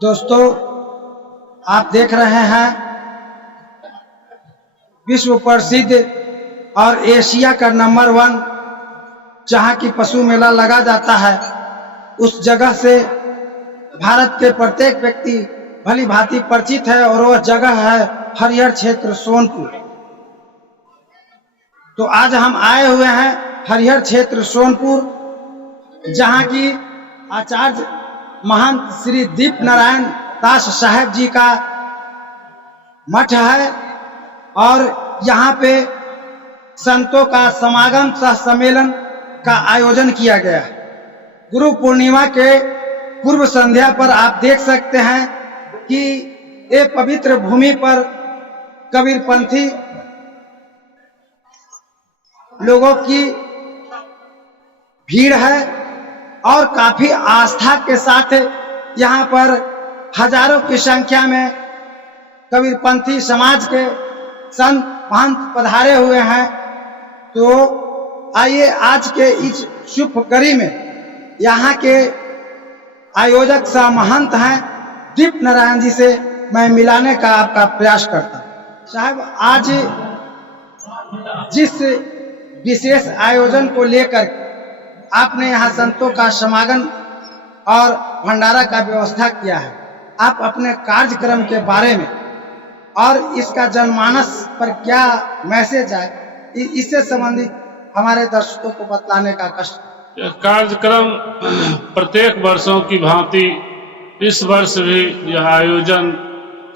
दोस्तों, आप देख रहे हैं विश्व प्रसिद्ध और एशिया का नंबर 1 जहां की पशु मेला लगा जाता है। उस जगह से भारत के प्रत्येक व्यक्ति भली भांति परिचित है और वह जगह है हरिहर क्षेत्र सोनपुर। तो आज हम आए हुए हैं हरिहर क्षेत्र सोनपुर, जहां की आचार्य महंत श्री दीप नारायण दास साहेब जी का मठ है और यहाँ पे संतों का समागम सह सम्मेलन का आयोजन किया गया है। गुरु पूर्णिमा के पूर्व संध्या पर आप देख सकते हैं कि ये पवित्र भूमि पर कबीरपंथी लोगों की भीड़ है और काफी आस्था के साथ यहाँ पर हजारों की संख्या में कबीरपंथी समाज के संत महंत पधारे हुए हैं। तो आइए आज के इस शुभ कड़ी में यहाँ के आयोजक सह महंत हैं दीप नारायण जी से मैं मिलाने का आपका प्रयास करता हूँ। साहब, आज जिस विशेष आयोजन को लेकर आपने यहाँ संतों का समागम और भंडारा का व्यवस्था किया है, आप अपने कार्यक्रम के बारे में और इसका जनमानस पर क्या मैसेज है, इससे संबंधित हमारे दर्शकों को बताने का कष्ट। यह कार्यक्रम प्रत्येक वर्षों की भांति इस वर्ष भी यह आयोजन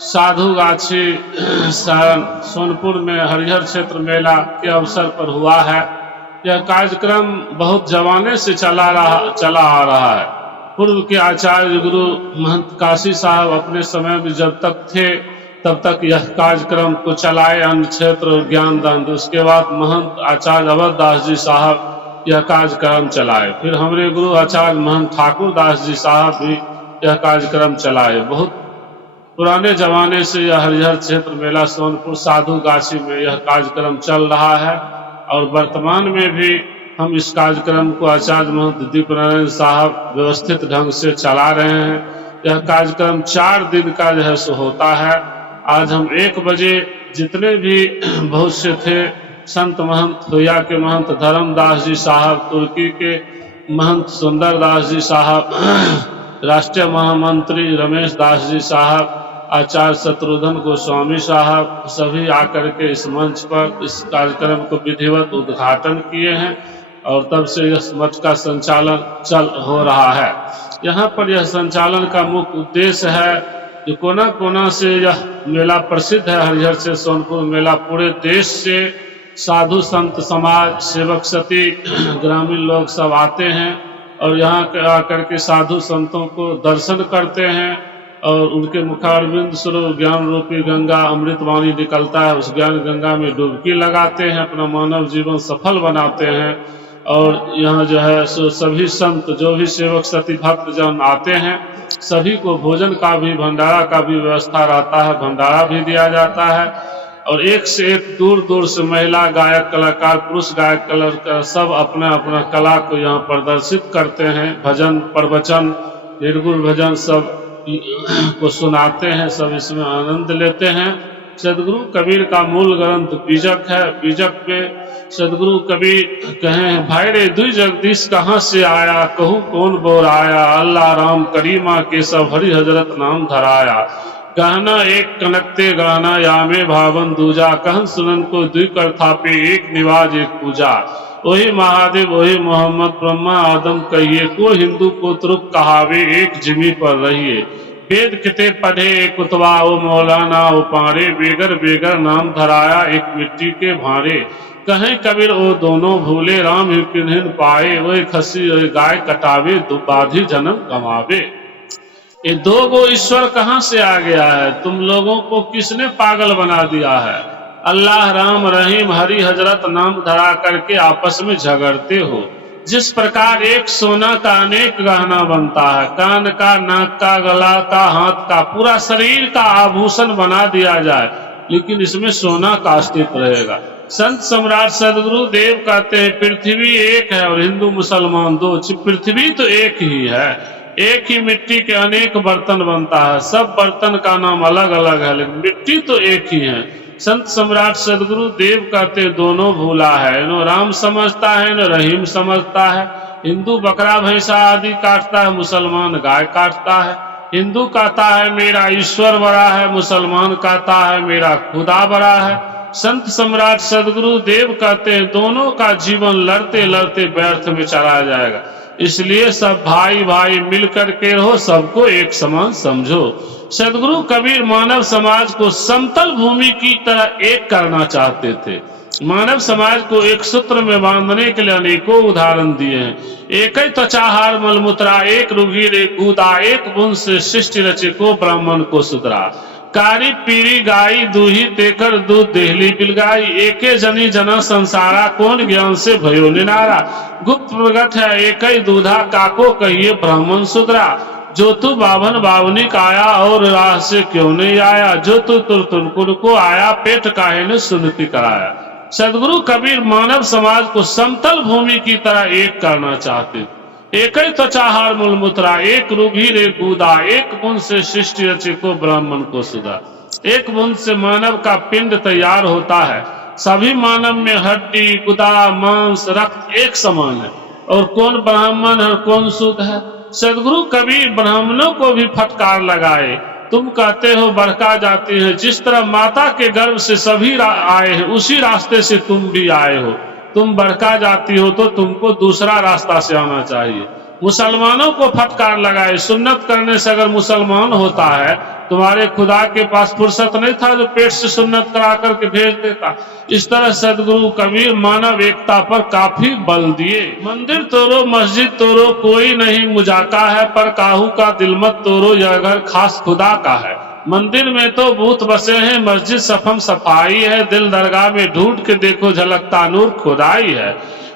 साधु गाछी सोनपुर में हरिहर क्षेत्र मेला के अवसर पर हुआ है। यह कार्यक्रम बहुत जमाने से चला आ रहा है। पूर्व के आचार्य गुरु महंत काशी साहब अपने समय में जब तक थे तब तक यह कार्यक्रम को चलाए, अन्य क्षेत्र ज्ञान दान। उसके बाद महंत आचार्य अवध दास जी साहब यह कार्यक्रम चलाए। फिर हमारे गुरु आचार्य महंत ठाकुर दास जी साहब भी यह कार्यक्रम चलाए। बहुत पुराने जमाने से यह हरिहर क्षेत्र मेला सोनपुर साधु गाछी में यह कार्यक्रम चल रहा है और वर्तमान में भी हम इस कार्यक्रम को आचार्य महंत दीप नारायण साहब व्यवस्थित ढंग से चला रहे हैं। यह कार्यक्रम 4 दिन का जो है सो होता है। आज हम 1 बजे जितने भी बहुत से थे संत महंत होया के महंत धर्मदास जी साहब, तुर्की के महंत सुंदर दास जी साहब, राष्ट्रीय महामंत्री रमेश दास जी साहब, आचार्य शत्रुघ्न गोस्वामी साहब, सभी आकर के इस मंच पर इस कार्यक्रम को विधिवत उद्घाटन किए हैं और तब से इस मठ का संचालन हो रहा है। यहाँ पर यह संचालन का मुख्य उद्देश्य है कि कोना कोना से यह मेला प्रसिद्ध है। हरिहर से सोनपुर मेला पूरे देश से साधु संत समाज सेवक सती ग्रामीण लोग सब आते हैं और यहाँ आकर के साधु संतों को दर्शन करते हैं और उनके मुखारविंद स्वरूप ज्ञान रूपी गंगा अमृतवाणी निकलता है। उस ज्ञान गंगा में डुबकी लगाते हैं, अपना मानव जीवन सफल बनाते हैं। और यहाँ जो है सो सभी संत जो भी सेवक सती भक्त जन आते हैं सभी को भोजन का भी भंडारा का भी व्यवस्था रहता है, भंडारा भी दिया जाता है। और एक से एक दूर दूर से महिला गायक कलाकार पुरुष गायक कलाकार सब अपना अपना कला को यहाँ प्रदर्शित करते हैं। भजन प्रवचन निर्गुण भजन सब को सुनाते हैं, सब इसमें आनंद लेते हैं। सदगुरु कबीर का मूल ग्रंथ बीजक है। बीजक पे सदगुरु कबीर कहे हैं, भाई रे दुई जगदीश कहाँ से आया, कहूँ कौन बोर आया, अल्लाह राम करीमा के सब हरि हजरत नाम धराया। गहना एक कनकते गहना यामे भावन दूजा, कहन सुनन को दुई कर थापे एक निवाज एक पूजा। वही महादेव वही मोहम्मद ब्रह्मा आदम कहिए, को हिंदू को तुरुक कहावे एक जिमी पर रहिए। वेद किते पढ़े एक उतवा ओ मौलाना ओ पारे, बेगर बेगर नाम धराया एक मिट्टी के भारे। कहें कबीर ओ दोनों भूले, राम ही किन्हिन पाए, वही खसी वही गाय कटावे दुबाधी जन्म कमावे। ये 2 गो ईश्वर कहाँ से आ गया है? तुम लोगों को किसने पागल बना दिया है? अल्लाह राम रहीम हरि हजरत नाम धरा करके आपस में झगड़ते हो। जिस प्रकार एक सोना का अनेक गहना बनता है, कान का, नाक का, गला का, हाथ का, पूरा शरीर का आभूषण बना दिया जाए, लेकिन इसमें सोना का अस्तित्व रहेगा। संत सम्राट सदगुरु देव कहते हैं पृथ्वी एक है और हिंदू मुसलमान 2। पृथ्वी तो एक ही है, एक ही मिट्टी के अनेक बर्तन बनता है, सब बर्तन का नाम अलग अलग है, लेकिन मिट्टी तो एक ही है। संत सम्राट सदगुरु देव कहते दोनों भूला है, न राम समझता है न रहीम समझता है। हिंदू बकरा भैंसा आदि काटता है, मुसलमान गाय काटता है। हिंदू कहता है मेरा ईश्वर बड़ा है, मुसलमान कहता है मेरा खुदा बड़ा है। संत सम्राट सदगुरु देव कहते हैं दोनों का जीवन लड़ते लड़ते व्यर्थ में चला जाएगा, इसलिए सब भाई भाई मिलकर के रहो, सबको एक समान समझो। सदगुरु कबीर मानव समाज को समतल भूमि की तरह एक करना चाहते थे। मानव समाज को एक सूत्र में बांधने के लिए अनेकों उदाहरण दिए हैं। एक ही त्वचाहार मलमूत्रा, एक रुधिर एक गुदा, एक बूंद से सृष्टि रचे को ब्राह्मण को सुधरा। कारी पीरी गाई दूही तेकर दूध देहली बिलगाई, एके जनी जना संसारा, कौन ज्ञान से भयो निनारा। गुप्त प्रगट है एक ही दूधा, काको कहिए ब्राह्मण सुधरा। जो तू बाभन बावनी काया, और राह से क्यों नहीं आया। जो तू तुरतुरकुर को आया, पेट काहे ने सुनती कराया। सदगुरु कबीर मानव समाज को समतल भूमि की तरह एक करना चाहते। एक ही त्वचाहार मूलमूत्रा, एक रुधिर एक गुदा, एक बूंद से सृष्टि रचे को ब्राह्मण को सुधा। एक बूंद से मानव का पिंड तैयार होता है। सभी मानव में हड्डी गुदा मांस रक्त एक समान है, और कौन ब्राह्मण है कौन शुद्ध है। सदगुरु कबीर ब्राह्मणों को भी फटकार लगाए। तुम कहते हो बड़का जाति है, जिस तरह माता के गर्भ से सभी आए हैं उसी रास्ते से तुम भी आए हो। तुम बड़का जाति हो तो तुमको दूसरा रास्ता से आना चाहिए। मुसलमानों को फटकार लगाए, सुन्नत करने से अगर मुसलमान होता है, तुम्हारे खुदा के पास फुर्सत नहीं था जो पेट से सुन्नत करा करके भेज देता। इस तरह सदगुरु कबीर मानव एकता पर काफी बल दिए। मंदिर तोड़ो मस्जिद तोड़ो कोई नहीं मुजाका है, पर काहू का दिल मत तोड़ो यह घर खास खुदा का है। मंदिर में तो भूत बसे हैं, मस्जिद सफम सफाई है, दिल दरगाह में ढूंढ के देखो झलकता नूर खुदाई है।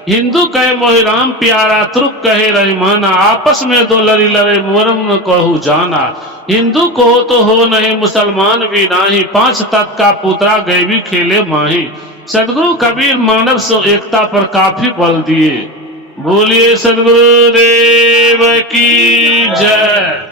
हिंदू कहे मोहि राम प्यारा, तुर्क कहे रहीमाना, आपस में दो लड़ी लड़े मोरम न कहू जाना। हिंदू को तो हो नहीं मुसलमान भी नाही, पांच तत्व का पुतरा गए भी खेले माही। सदगुरु कबीर मानव सो एकता पर काफी बल दिए। बोलिए सदगुरु देव की जय।